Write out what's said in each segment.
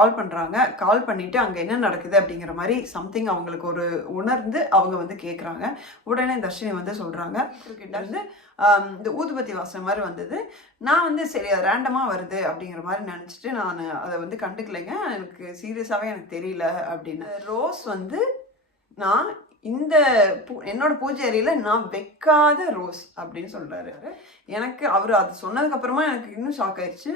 கால் பண்ணுறாங்க. கால் பண்ணிவிட்டு அங்கே என்ன நடக்குது அப்படிங்கிற மாதிரி சம்திங் அவங்களுக்கு ஒரு உணர்ந்து அவங்க வந்து கேட்குறாங்க. உடனே தர்ஷினி வந்து சொல்கிறாங்க, கிட்ட இருந்து இந்த ஊதுபத்தி வாசனை மாதிரி வந்தது. நான் வந்து சரி அது ரேண்டமாக வருது அப்படிங்கிற மாதிரி நினச்சிட்டு நான் அதை வந்து கண்டுக்கலைங்க. எனக்கு சீரியஸாகவே எனக்கு தெரியல அப்படின்னு. ரோஸ் வந்து நான் இந்த என்னோட பூஜை அறையில் நான் வைக்காத ரோஸ் அப்படின்னு சொல்கிறாரு. எனக்கு அவர் அது சொன்னதுக்கப்புறமா எனக்கு இன்னும் ஷாக் ஆயிடுச்சு.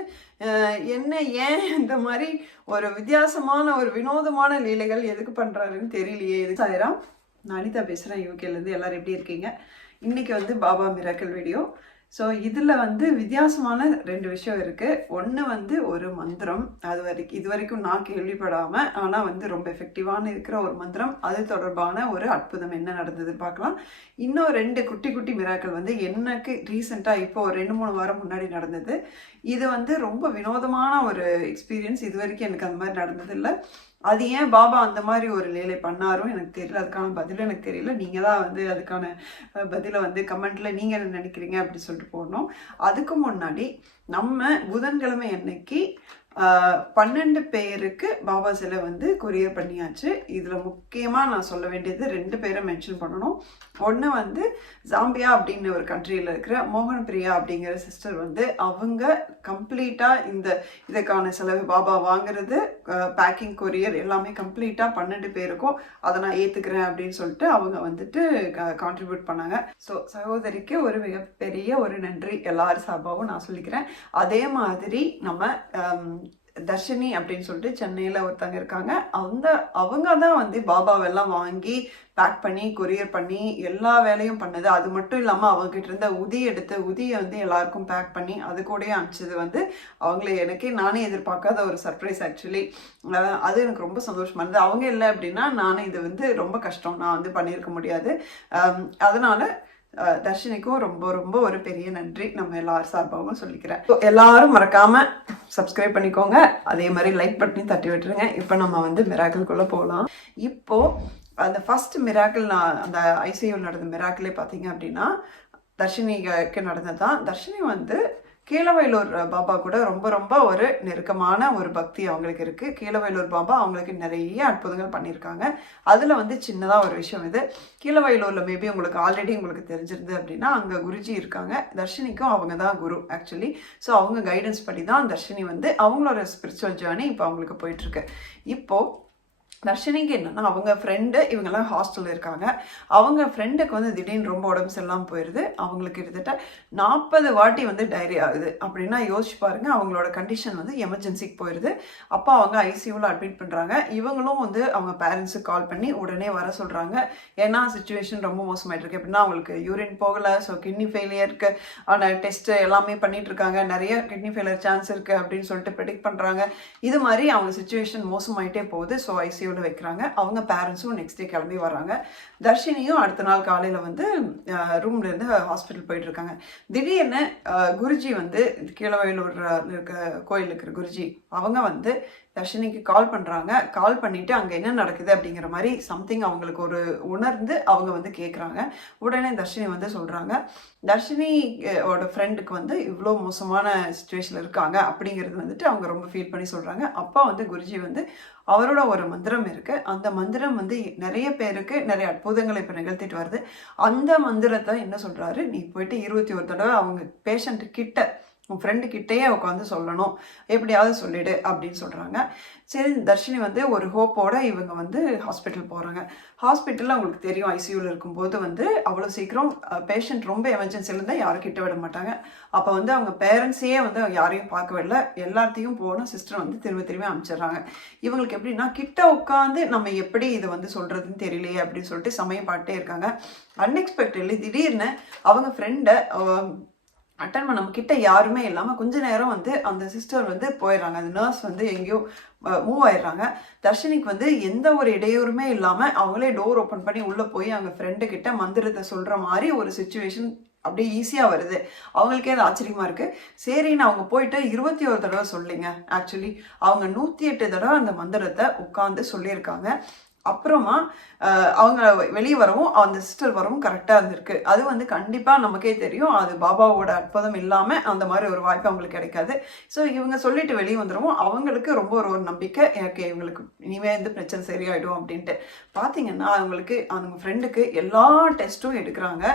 என்ன ஏன் இந்த மாதிரி ஒரு வித்தியாசமான ஒரு வினோதமான லீலைகள் எதுக்கு பண்ணுறாருன்னு தெரியலையே. இது சாயிராம், நான் அனிதா பேசுகிறேன் யூகேலேருந்து. எல்லோரும் எப்படி இருக்கீங்க? இன்றைக்கி வந்து பாபா மிராக்கிள் வீடியோ. ஸோ இதில் வந்து வித்தியாசமான 2 விஷயம் இருக்குது. ஒன்று வந்து ஒரு மந்திரம், இது வரைக்கும் நான் கேள்விப்படாமல் ஆனால் வந்து ரொம்ப எஃபெக்டிவான இருக்கிற ஒரு மந்திரம். அது தொடர்பான ஒரு அற்புதம் என்ன நடந்ததுன்னு பார்க்கலாம். இன்னும் 2 குட்டி குட்டி மிராக்கள் வந்து எனக்கு ரீசெண்டாக இப்போ ஒரு 2-3 வாரம் முன்னாடி நடந்தது. இது வந்து ரொம்ப வினோதமான ஒரு எக்ஸ்பீரியன்ஸ். இது வரைக்கும் எனக்கு அந்த மாதிரி நடந்ததில்லை. அது ஏன் பாபா அந்த மாதிரி ஒரு லீலை பண்ணாரும் எனக்கு தெரியல. அதுக்கான பதிலும் எனக்கு தெரியல. நீங்கள் தான் வந்து அதுக்கான பதிலை வந்து கமெண்ட்டில் நீங்கள் என்ன நினைக்கிறீங்க அப்படி சொல்லிட்டு போடணும். அதுக்கு முன்னாடி நம்ம புதன்கிழமை அன்னைக்கு 12 பேருக்கு பாபா சிலை வந்து கொரியர் பண்ணியாச்சு. இதில் முக்கியமாக நான் சொல்ல வேண்டியது 2 பேரை மென்ஷன் பண்ணணும். ஒன்று வந்து ஜாம்பியா அப்படின்னு ஒரு கண்ட்ரியில் இருக்கிற மோகன் பிரியா அப்படிங்கிற சிஸ்டர் வந்து அவங்க கம்ப்ளீட்டாக இதுக்கான செலவு பாபா வாங்குறது, பேக்கிங் கொரியர் எல்லாமே கம்ப்ளீட்டாக 12 பேருக்கும் அதை நான் ஏற்றுக்கிறேன் அப்படின்னு சொல்லிட்டு அவங்க வந்துட்டு கான்ட்ரிபியூட் பண்ணாங்க. ஸோ சகோதரிக்கு ஒரு மிகப்பெரிய ஒரு நன்றி எல்லாரும் சார்பாகவும் நான் சொல்லிக்கிறேன். அதே மாதிரி நம்ம தர்ஷினி அப்படின்னு சொல்லிட்டு சென்னையில் ஒருத்தங்க இருக்காங்க. அவங்க தான் வந்து பாபாவெல்லாம் வாங்கி பேக் பண்ணி கொரியர் பண்ணி எல்லா வேலையும் பண்ணது. அது மட்டும் இல்லாமல் அவங்ககிட்ட இருந்த உதியை வந்து எல்லாருக்கும் பேக் பண்ணி அது கூடயே அனுப்பிச்சது வந்து அவங்களே நானே எதிர்பார்க்காத ஒரு சர்ப்ரைஸ் ஆக்சுவலி. அது எனக்கு ரொம்ப சந்தோஷமா இருந்தது. அவங்க இல்லை அப்படின்னா நானும் இது வந்து ரொம்ப கஷ்டம், நான் வந்து பண்ணியிருக்க முடியாது. அதனால தர்ஷினிக்கும் ரொம்ப ரொம்ப ஒரு பெரிய நன்றி நம்ம எல்லாரும் சார்பாகவும் சொல்லிக்கிறேன். எல்லாரும் மறக்காம சப்ஸ்கிரைப் பண்ணிக்கோங்க. அதே மாதிரி லைக் பட்டனையும் தட்டி விட்டுருங்க. இப்போ நம்ம வந்து மிராக்கிள்குள்ளே போகலாம். இப்போ அந்த ஃபர்ஸ்ட் மிராக்கிள், நான் அந்த ஐசியூவில் நடந்த மிராக்கிளே பார்த்தீங்க அப்படின்னா தர்ஷினிக்கு நடந்தது தான். தர்ஷினி வந்து கீழவயலூர் பாபா கூட ரொம்ப ரொம்ப ஒரு நெருக்கமான ஒரு பக்தி அவங்களுக்கு இருக்குது. கீழவயலூர் பாபா அவங்களுக்கு நிறைய அற்புதங்கள் பண்ணியிருக்காங்க. அதில் வந்து சின்னதாக ஒரு விஷயம் இது. கீழவயலூரில் மேபி உங்களுக்கு ஆல்ரெடி உங்களுக்கு தெரிஞ்சிருந்து அப்படின்னா அங்கே குருஜி இருக்காங்க. தர்ஷினிக்கும் அவங்க தான் குரு ஆக்சுவலி. ஸோ அவங்க கைடன்ஸ் படி தான் தர்ஷினி வந்து அவங்களோட ஸ்பிரிச்சுவல் ஜேர்னி இப்போ அவங்களுக்கு போயிட்டுருக்கு. இப்போது தர்ஷினிக்கு என்னன்னா அவங்க ஃப்ரெண்டு இவங்கெல்லாம் ஹாஸ்டலில் இருக்காங்க. அவங்க ஃப்ரெண்டுக்கு வந்து திடீர்னு ரொம்ப உடம்பு சரியில்லாமல் போயிடுது. அவங்களுக்கு கிட்டத்தட்ட 40 வாட்டி வந்து டைரி ஆகுது. அப்படின்னா யோசிச்சு பாருங்க, அவங்களோட கண்டிஷன் வந்து எமர்ஜென்சிக்கு போயிடுது. அப்போ அவங்க ஐசியூவில் அட்மிட் பண்ணுறாங்க. இவங்களும் வந்து அவங்க பேரண்ட்ஸுக்கு கால் பண்ணி உடனே வர சொல்கிறாங்க. ஏன்னா சுச்சுவேஷன் ரொம்ப மோசமாயிட்டு இருக்கு. எப்படின்னா அவங்களுக்கு யூரின் போகலை, ஸோ கிட்னி ஃபெயிலியருக்கு ஆன டெஸ்ட்டு எல்லாமே பண்ணிட்டு இருக்காங்க. நிறைய கிட்னி ஃபெயிலியர் சான்ஸ் இருக்குது அப்படின்னு சொல்லிட்டு ப்ரெடிக்ட் பண்ணுறாங்க. இது மாதிரி அவங்க சுச்சுவேஷன் மோசமாயிட்டே போகுது. ஸோ ஐசியூ வைக்கிறாங்க. அவங்க பேரண்ட்ஸும் நெக்ஸ்ட் டே கிளம்பி வராங்க. தர்ஷினியும் அடுத்த நாள் காலையில் வந்து ரூம்ல இருந்து ஹாஸ்பிட்டல் போயிட்டு இருக்காங்க. திடீர்னு குருஜி வந்து கீழவயலூர் இருக்க கோயில் இருக்கிற குருஜி அவங்க வந்து தர்ஷினிக்கு கால் பண்ணுறாங்க. கால் பண்ணிவிட்டு அங்கே என்ன நடக்குது அப்படிங்கிற மாதிரி சம்திங் அவங்களுக்கு ஒரு உணர்ந்து அவங்க வந்து கேட்குறாங்க. உடனே தர்ஷினி வந்து சொல்கிறாங்க, தர்ஷினியோட ஃப்ரெண்டுக்கு வந்து இவ்வளோ மோசமான சுச்சுவேஷனில் இருக்காங்க அப்படிங்கிறது வந்துட்டு அவங்க ரொம்ப ஃபீல் பண்ணி சொல்கிறாங்க. அப்போ வந்து குருஜி வந்து அவரோட ஒரு மந்திரம் இருக்குது. அந்த மந்திரம் வந்து நிறைய பேருக்கு நிறைய அற்புதங்களை இப்போ நிகழ்த்திட்டு வருது. அந்த மந்திரத்தை என்ன சொல்கிறாரு, நீ போயிட்டு 21 தடவை அவங்க பேஷண்ட்டு கிட்ட உன் ஃப்ரெண்டு கிட்டேயே உட்காந்து சொல்லணும், எப்படியாவது சொல்லிடு அப்படின்னு சொல்கிறாங்க. சரி, தர்ஷினி வந்து ஒரு ஹோப்போட இவங்க வந்து ஹாஸ்பிட்டல் போகிறாங்க. ஹாஸ்பிட்டலில் அவங்களுக்கு தெரியும் ஐசியூவில் இருக்கும்போது வந்து அவ்வளோ சீக்கிரம் பேஷண்ட் ரொம்ப எமர்ஜென்சியில் இருந்தால் யாரும் கிட்ட விட மாட்டாங்க. அப்போ வந்து அவங்க பேரண்ட்ஸையே வந்து யாரையும் பார்க்க விடல, எல்லாத்தையும் போன சிஸ்டர் வந்து திரும்ப அனுப்பிச்சிடுறாங்க. இவங்களுக்கு எப்படின்னா கிட்ட உட்காந்து நம்ம எப்படி இதை வந்து சொல்கிறதுன்னு தெரியலையே அப்படின்னு சொல்லிட்டு சமயம் பாட்டே இருக்காங்க. அன்எக்ஸ்பெக்டட்லி திடீர்னு அவங்க ஃப்ரெண்டை அட்டன் பண்ண கிட்ட யாருமே இல்லாமல் கொஞ்ச நேரம் வந்து அந்த சிஸ்டர் வந்து போயிடுறாங்க. அந்த நர்ஸ் வந்து எங்கேயோ மூவ் ஆயிடுறாங்க. தர்ஷினிக்கு வந்து எந்த ஒரு இடையூறுமே இல்லாமல் அவங்களே டோர் ஓப்பன் பண்ணி உள்ளே போய் அவங்க ஃப்ரெண்டு கிட்ட மந்திரத்தை சொல்கிற மாதிரி ஒரு சுச்சுவேஷன் அப்படியே ஈஸியாக வருது. அவங்களுக்கே அது ஆச்சரியமாக இருக்குது. சரின்னு அவங்க போயிட்டு 21 தடவை சொல்லிங்க. ஆக்சுவலி அவங்க 108 தடவை அந்த மந்திரத்தை உட்காந்து சொல்லியிருக்காங்க. அப்புறமா அவங்க வெளியே வரவும் அந்த சிஸ்டர் வரவும் கரெக்டாக இருந்திருக்கு. அது வந்து கண்டிப்பாக நமக்கே தெரியும், அது பாபாவோட அற்புதம் இல்லாமல் அந்த மாதிரி ஒரு வாய்ப்பு அவங்களுக்கு கிடைக்காது. ஸோ இவங்க சொல்லிட்டு வெளியே வந்துடுவோம், அவங்களுக்கு ரொம்ப ஒரு நம்பிக்கை, ஓகே இவங்களுக்கு இனிமே வந்து பிரச்சனை சரியாயிடும் அப்படின்ட்டு. பார்த்தீங்கன்னா அவங்களுக்கு அவங்க ஃப்ரெண்டுக்கு எல்லா டெஸ்ட்டும் எடுக்கிறாங்க,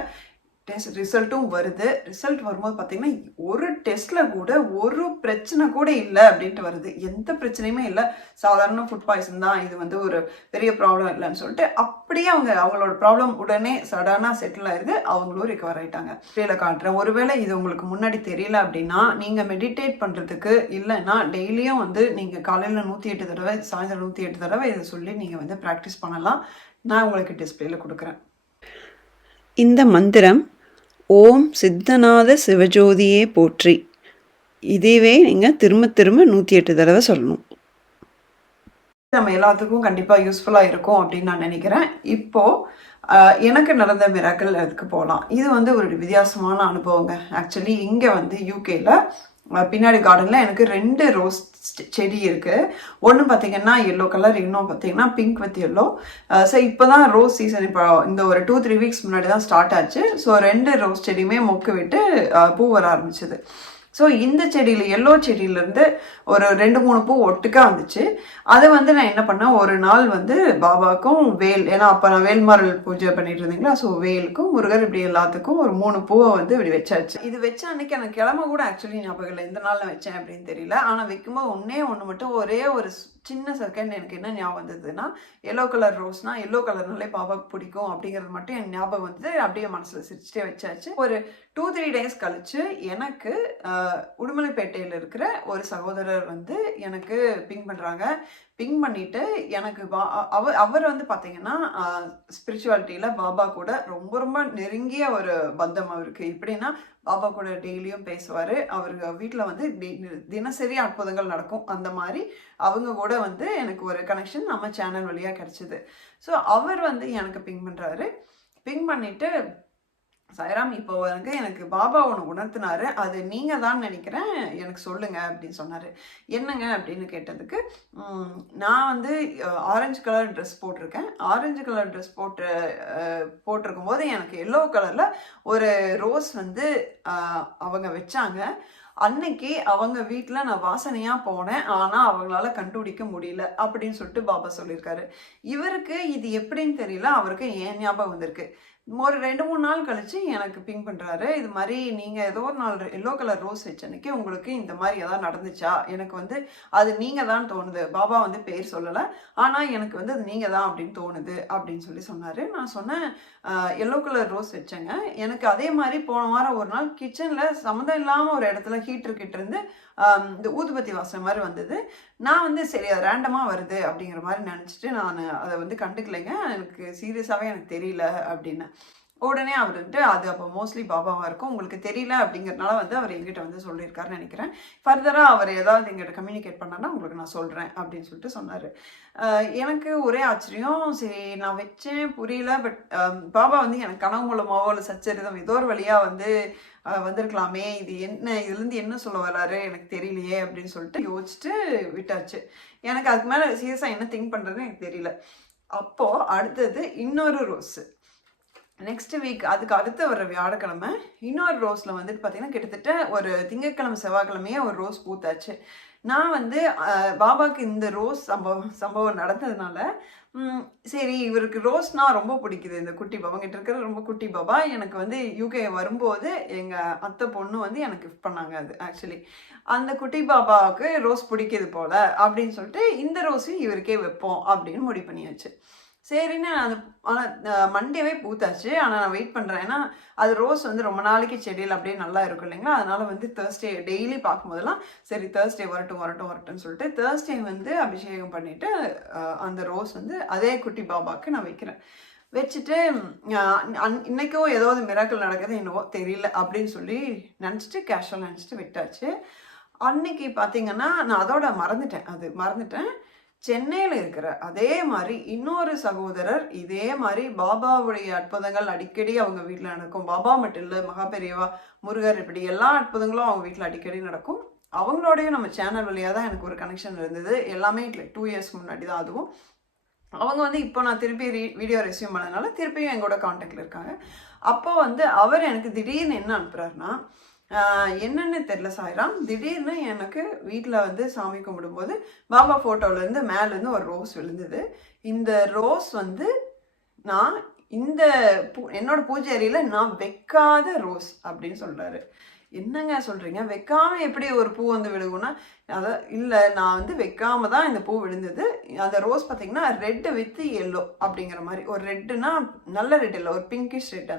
டெஸ்ட் ரிசல்ட்டும் வருது. ரிசல்ட் வரும்போது பார்த்தீங்கன்னா ஒரு டெஸ்ட்டில் கூட ஒரு பிரச்சனை கூட இல்லை அப்படின்ட்டு வருது. எந்த பிரச்சனையுமே இல்லை, சாதாரண ஃபுட் பாய்சன் தான், இது வந்து ஒரு பெரிய ப்ராப்ளம் இல்லைன்னு சொல்லிட்டு அப்படியே அவங்களோட ப்ராப்ளம் உடனே சடனாக செட்டில் ஆயிடுது, அவங்களும் ரிகவர் ஆகிட்டாங்க. கீழே காட்டுறேன், ஒருவேளை இது உங்களுக்கு முன்னாடி தெரியல அப்படின்னா நீங்கள் மெடிடேட் பண்ணுறதுக்கு இல்லைன்னா டெய்லியும் வந்து நீங்கள் காலையில் 108 தடவை சாயந்தரம் 108 தடவை இதை சொல்லி நீங்கள் வந்து ப்ராக்டிஸ் பண்ணலாம். நான் உங்களுக்கு டிஸ்பிளேல கொடுக்குறேன். இந்த மந்திரம் ஓம் சித்தநாத சிவஜோதியே போற்றி, இதுவே நீங்கள் திரும்ப திரும்ப 108 தடவை சொல்லணும். நம்ம எல்லாத்துக்கும் கண்டிப்பாக யூஸ்ஃபுல்லாக இருக்கும் அப்படின்னு நான் நினைக்கிறேன். இப்போது எனக்கு நடந்த மிராக்கிள் அதுக்கு போகலாம். இது வந்து ஒரு வித்தியாசமான அனுபவங்க. ஆக்சுவலி இங்கே வந்து யூகேல பின்னாடி கார்டனில் எனக்கு 2 ரோஸ் செடி இருக்குது. ஒன்று பார்த்தீங்கன்னா எல்லோ கலர், இன்னும் பார்த்தீங்கன்னா பிங்க் வித் எல்லோ. ஸோ இப்போ தான் ரோஸ் சீசன், இப்போ இந்த ஒரு 2-3 வீக்ஸ் முன்னாடி தான் ஸ்டார்ட் ஆச்சு. ஸோ 2 ரோஸ் செடியுமே மொக்கு விட்டு பூ வர ஆரம்பிச்சிது. ஸோ இந்த செடியில் எல்லோ செடியிலேருந்து ஒரு 2-3 பூ ஒட்டுக்கா வந்துச்சு. அதை வந்து நான் என்ன பண்ணேன், ஒரு நாள் வந்து பாபாவுக்கும் வேல், ஏன்னா அப்போ நான் வேல்மாரல் பூஜை பண்ணிட்டு இருந்தீங்களா, ஸோ வேலுக்கும் முருகர் இப்படி எல்லாத்துக்கும் ஒரு 3 பூவை வந்து இப்படி வச்சாச்சு. இது வச்ச அன்னைக்கு எனக்கு கிழமை கூட ஆக்சுவலி ஞாபகம் இல்லை, எந்த நாளில் வச்சேன் அப்படின்னு தெரியல. ஆனால் வைக்கும்போது ஒன்று மட்டும் ஒரே ஒரு சின்ன செகண்ட் எனக்கு என்ன ஞாபகம் வந்ததுன்னா, எல்லோ கலர் ரோஸ்னா எல்லோ கலர்னாலே பாபாவுக்கு பிடிக்கும் அப்படிங்கிறது மட்டும் என் ஞாபகம் வந்து அப்படியே மனசில் சிரிச்சுட்டே வச்சாச்சு. ஒரு 2-3 டேஸ் கழிச்சு எனக்கு உடுமலைப்பேட்டையில் இருக்கிற ஒரு சகோதரர் வந்து எனக்கு பிங் பண்ணுறாங்க. பிங் பண்ணிட்டு எனக்கு அவர் வந்து பார்த்தீங்கன்னா ஸ்பிரிச்சுவாலிட்டியில் பாபா கூட ரொம்ப ரொம்ப நெருங்கிய ஒரு பந்தம் அவருக்கு. எப்படின்னா பாபா கூட டெய்லியும் பேசுவார், அவர் வீட்டில் வந்து தினசரி அற்புதங்கள் நடக்கும். அந்த மாதிரி அவங்க கூட வந்து எனக்கு ஒரு கனெக்ஷன் நம்ம சேனல் வழியாக கிடச்சிது. ஸோ அவர் வந்து எனக்கு பிங் பண்ணுறாரு. பிங் பண்ணிவிட்டு, சாய்ராம் இப்போ வந்து எனக்கு பாபா ஒன்று உணர்த்தினாரு, அது நீங்கள் தான் நினைக்கிறேன், எனக்கு சொல்லுங்கள் அப்படின்னு சொன்னார். என்னங்க அப்படின்னு கேட்டதுக்கு, நான் வந்து ஆரஞ்சு கலர் ட்ரெஸ் போட்டிருக்கேன், ஆரஞ்சு கலர் ட்ரெஸ் போட்டிருக்கும் போது எனக்கு எல்லோ கலரில் ஒரு ரோஸ் வந்து அவங்க வச்சாங்க. அன்னைக்கு அவங்க வீட்டில் நான் வாசனையாக போனேன், ஆனால் அவங்களால கண்டுபிடிக்க முடியல அப்படின்னு சொல்லிட்டு பாபா சொல்லியிருக்காரு. இவருக்கு இது எப்படின்னு தெரியல, அவருக்கு ஏன் ஞாபகம் வந்திருக்கு. ஒரு 2-3 நாள் கழிச்சு எனக்கு பிங் பண்ணுறாரு, இது மாதிரி நீங்கள் ஏதோ ஒரு நாள் எல்லோ கலர் ரோஸ் வச்ச அன்னைக்கு உங்களுக்கு இந்த மாதிரி ஏதாவது நடந்துச்சா, எனக்கு வந்து அது நீங்கள் தான் தோணுது, பாபா வந்து பேர் சொல்லலை, ஆனால் எனக்கு வந்து அது நீங்கள் தான் அப்படின்னு தோணுது அப்படின்னு சொல்லி சொன்னார். நான் சொன்னேன், எல்லோ கலர் ரோஸ் வச்சேங்க, எனக்கு அதே மாதிரி போன வாரம் ஒரு நாள் கிச்சனில் சம்மந்தம் இல்லாமல் ஒரு இடத்துல ஹீட்டர் கிட்ட இருந்து இந்த ஊதுபத்தி வாசனை மாதிரி வந்தது. நான் வந்து சரி அது ரேண்டமாக வருது அப்படிங்கிற மாதிரி நினச்சிட்டு நான் அதை வந்து கண்டுக்கலைங்க, எனக்கு சீரியஸாகவே எனக்கு தெரியல அப்படின்னு. உடனே அவர் வந்துட்டு அது அப்போ மோஸ்ட்லி பாபாவாக இருக்கும், உங்களுக்கு தெரியல அப்படிங்கிறதுனால வந்து அவர் எங்கிட்ட வந்து சொல்லியிருக்காருன்னு நினைக்கிறேன். ஃபர்தராக அவர் ஏதாவது எங்கிட்ட கம்யூனிகேட் பண்ணார்னா உங்களுக்கு நான் சொல்கிறேன் அப்படின்னு சொல்லிட்டு சொன்னார். எனக்கு ஒரே ஆச்சரியம், சரி நான் வச்சேன் புரியல, பட் பாபா வந்து எனக்கு கனவு மூலமாவோ இல்லை சச்சரிதம் ஏதோ ஒரு வழியாக வந்து வந்திருக்கலாமே, இது என்ன, இதுலேருந்து என்ன சொல்ல வராரு எனக்கு தெரியலையே அப்படின்னு சொல்லிட்டு யோசிச்சுட்டு விட்டாச்சு. எனக்கு அதுக்கு மேலே சீரியஸாக என்ன திங்க் பண்ணுறதுன்னு எனக்கு தெரியல. அப்போது அடுத்தது இன்னொரு ரோஸு, நெக்ஸ்ட் வீக் அதுக்கு அடுத்து வர வியாழக்கிழமை இன்னொரு ரோஸில் வந்துட்டு பார்த்தீங்கன்னா கிட்டத்தட்ட ஒரு திங்கட்கிழமை செவ்வாய்க்கிழமையே ஒரு ரோஸ் பூத்தாச்சு. நான் வந்து பாபாவுக்கு இந்த ரோஸ் சம்பவம் நடந்ததுனால சரி இவருக்கு ரோஸ்னால் ரொம்ப பிடிக்குது, இந்த குட்டி பாபாங்கிட்ட இருக்கிற ரொம்ப குட்டி பாபா எனக்கு வந்து யூகே வரும்போது எங்கள் அத்தை பொண்ணு வந்து எனக்கு கிஃப்ட் பண்ணாங்க. அது ஆக்சுவலி அந்த குட்டி பாபாவுக்கு ரோஸ் பிடிக்குது போல் அப்படின்னு சொல்லிட்டு இந்த ரோஸையும் இவருக்கே வைப்போம் அப்படின்னு முடிவு பண்ணியாச்சு. சரின்னு அது ஆனால் மண்டேவே பூத்தாச்சு. ஆனால் நான் வெயிட் பண்ணுறேன், ஏன்னா அது ரோஸ் வந்து ரொம்ப நாளைக்கு செடியில் அப்படியே நல்லா இருக்கும் இல்லைங்களா, அதனால் வந்து தேர்ஸ்டே டெய்லி பார்க்கும்போதெல்லாம் சரி தேர்ஸ்டே வரட்டும்னு சொல்லிட்டு தேர்ஸ்டே வந்து அபிஷேகம் பண்ணிவிட்டு அந்த ரோஸ் வந்து அதே குட்டி பாபாவுக்கு நான் வைக்கிறேன். வச்சுட்டு இன்றைக்கும் ஏதாவது மிராக்கிள் நடக்குது என்னவோ தெரியல அப்படின்னு சொல்லி நினச்சிட்டு கேஷுவல் நினச்சிட்டு விட்டாச்சு. அன்னைக்கு பார்த்தீங்கன்னா நான் அதோட மறந்துட்டேன். சென்னையில் இருக்கிற அதே மாதிரி இன்னொரு சகோதரர் இதே மாதிரி பாபாவுடைய அற்புதங்கள் அடிக்கடி அவங்க வீட்டில் நடக்கும். பாபா மட்டும் இல்லை, மகாபெரியவா, முருகர், இப்படி எல்லா அற்புதங்களும் அவங்க வீட்டில் அடிக்கடி நடக்கும். அவங்களோடையும் நம்ம சேனல் வழியாக தான் எனக்கு ஒரு கனெக்ஷன் இருந்தது. எல்லாமே 2 இயர்ஸ் முன்னாடி தான். அதுவும் அவங்க வந்து இப்போ நான் திருப்பி வீடியோ ரெஸ்யூம் பண்ணதுனால திருப்பியும் எங்களோட காண்டாக்டில் இருக்காங்க. அப்போ வந்து அவர் எனக்கு திடீர்னு என்ன அனுப்புகிறாருன்னா, என்னன்னு தெரில சாய்ராம், திடீர்னு எனக்கு வீட்டில் வந்து சாமி கும்பிடும்போது பாபா ஃபோட்டோலேருந்து மேலேருந்து ஒரு ரோஸ் விழுந்தது. இந்த ரோஸ் வந்து நான் இந்த என்னோட பூஜை அறையில் நான் வைக்காத ரோஸ் அப்படின்னு சொல்கிறாரு. என்னங்க சொல்கிறீங்க, வைக்காம எப்படி ஒரு பூ வந்து விழுகும்னா, அதான் இல்லை நான் வந்து வைக்காம தான் இந்த பூ விழுந்தது. அந்த ரோஸ் பார்த்தீங்கன்னா ரெட்டு வித் எல்லோ அப்படிங்கிற மாதிரி, ஒரு ரெட்டுனா நல்ல ரெட் இல்லை, ஒரு பிங்கிஷ் ரெட்,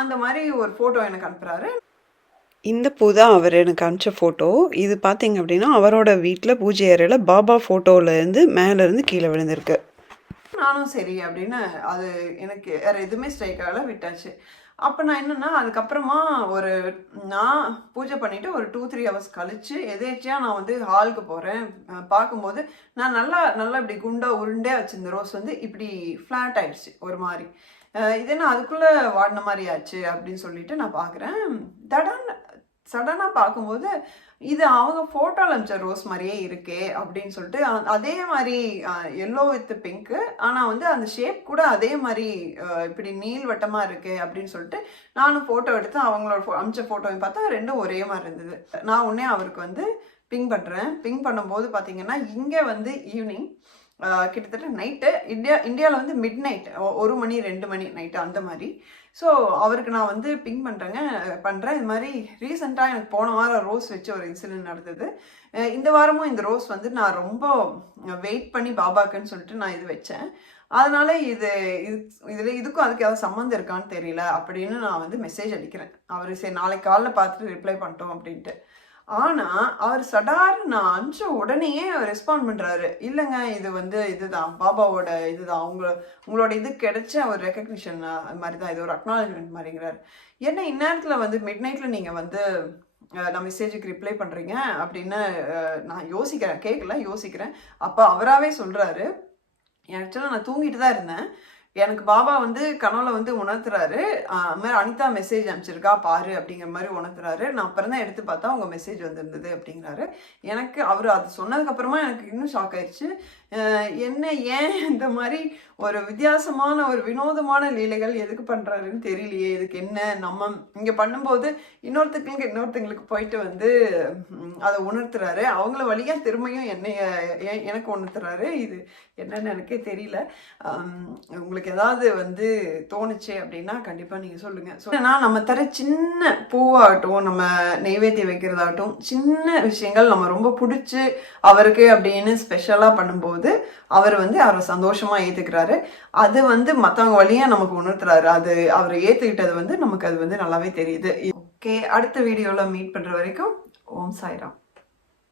அந்த மாதிரி ஒரு ஃபோட்டோ எனக்கு அனுப்புகிறாரு. இந்த பூ தான் அவர் எனக்கு அனுப்பிச்ச ஃபோட்டோ. இது பார்த்தீங்க அப்படின்னா அவரோட வீட்டில் பூஜை அறையில் பாபா ஃபோட்டோவிலேருந்து மேலேருந்து கீழே விழுந்திருக்கு. நானும் சரி அப்படின்னு அது எனக்கு வேறு எதுவுமே ஸ்ட்ரைக் ஆகலை, விட்டாச்சு. அப்போ நான் என்னென்னா அதுக்கப்புறமா நான் பூஜை பண்ணிவிட்டு ஒரு 2-3 ஹவர்ஸ் கழித்து எதேச்சியாக நான் வந்து ஹாலுக்கு போகிறேன். பார்க்கும்போது நான் நல்லா இப்படி குண்டா உருண்டே வச்சுருந்த ரோஸ் வந்து இப்படி ஃப்ளாட் ஆகிடுச்சு ஒரு மாதிரி. இது என்ன அதுக்குள்ளே வாடின மாதிரி ஆச்சு அப்படின்னு சொல்லிட்டு நான் பார்க்குறேன். சடனாக பார்க்கும்போது இது அவங்க ஃபோட்டோவில் அனுப்பிச்ச ரோஸ் மாதிரியே இருக்கே அப்படின்னு சொல்லிட்டு, அதே மாதிரி எல்லோ வித் பிங்க்கு, ஆனால் வந்து அந்த ஷேப் கூட அதே மாதிரி இப்படி நீள்வட்டமாக இருக்கு அப்படின்னு சொல்லிட்டு நானும் ஃபோட்டோ எடுத்து அவங்களோட அனுப்பிச்ச ஃபோட்டோவை பார்த்தா ரெண்டும் ஒரே மாதிரி இருந்தது. நான் உடனே அவருக்கு வந்து பிங் பண்ணுறேன். பிங் பண்ணும்போது பார்த்தீங்கன்னா இங்கே வந்து ஈவினிங் கிட்டத்தட்ட நைட்டு இந்தியாவில் வந்து மிட் நைட் 1 மணி 2 மணி நைட்டு அந்த மாதிரி. ஸோ அவருக்கு நான் வந்து பிங் பண்ணுறேன். இது மாதிரி ரீசெண்டாக எனக்கு போன வாரம் ரோஸ் வச்சு ஒரு இன்சிடென்ட் நடந்தது. இந்த வாரமும் இந்த ரோஸ் வந்து நான் ரொம்ப வெயிட் பண்ணி பாபாக்குன்னு சொல்லிட்டு நான் இது வச்சேன். அதனால இதுக்கும் அதுக்கு ஏதாவது சம்மந்தம் இருக்கான்னு தெரியல அப்படின்னு நான் வந்து மெசேஜ் அடிக்கிறேன். அவர் சரி நாளைக்கு காலைல பார்த்துட்டு ரிப்ளை பண்ணிட்டோம் அப்படின்ட்டு. ஆனால் அவர் சடார்னு நான் அனுப்பிச்ச உடனேயே ரெஸ்பாண்ட் பண்ணுறாரு. இல்லைங்க இது வந்து இதுதான் பாபாவோட இதுதான், உங்களோட இது கிடைச்ச ஒரு ரெக்கக்னிஷன் மாதிரி தான், இது ஒரு அக்னாலஜ்மெண்ட் மாதிரிங்கிறார். என்ன இந்நேரத்தில் வந்து மிட் நைட்டில் நீங்கள் வந்து நான் மெசேஜுக்கு ரிப்ளை பண்ணுறீங்க அப்படின்னு நான் யோசிக்கிறேன். அப்போ அவராகவே சொல்கிறாரு, ஆக்சுவலாக நான் தூங்கிட்டு தான் இருந்தேன். எனக்கு பாபா வந்து கனவுல வந்து உணர்த்துறாரு, அது மாதிரி அனிதா மெசேஜ் அனுப்பிச்சிருக்கா பாரு அப்படிங்கிற மாதிரி உணர்த்துறாரு. நான் அப்புறம் தான் எடுத்து பார்த்தா உங்கள் மெசேஜ் வந்திருந்தது அப்படிங்கிறாரு. எனக்கு அவர் அது சொன்னதுக்கப்புறமா எனக்கு இன்னும் ஷாக் ஆயிடுச்சு. ஏன் இந்த மாதிரி ஒரு வித்தியாசமான ஒரு வினோதமான லீலைகள் எதுக்கு பண்ணுறாருன்னு தெரியலையே, இதுக்கு என்ன நம்ம இங்கே பண்ணும்போது இன்னொருத்தங்களுக்கு போயிட்டு வந்து அதை உணர்த்துறாரு, அவங்கள வழியாக திரும்பியும் எனக்கு உணர்த்துறாரு. இது என்னன்னு எனக்கே தெரியல. உங்களுக்கு ஏதாவது வந்து தோணுச்சு அப்படின்னா கண்டிப்பாக நீங்கள் சொல்லுங்கள். நம்ம தர சின்ன பூவாகட்டும், நம்ம நெய்வேத்தியம் வைக்கிறதாகட்டும், சின்ன விஷயங்கள் நம்ம ரொம்ப பிடிச்சி அவருக்கு அப்படின்னு ஸ்பெஷலாக பண்ணும்போது அவர் வந்து அவரை சந்தோஷமாக ஏற்றுக்கிறாரு. அது வந்து மற்றவங்க வழியாக நமக்கு உணர்த்துறாரு. அது அவரை ஏற்றுக்கிட்டது வந்து நமக்கு அது வந்து நல்லாவே தெரியுது. ஓகே, அடுத்த வீடியோவில் மீட் பண்ணுற வரைக்கும் ஓம் சாய்ராம்.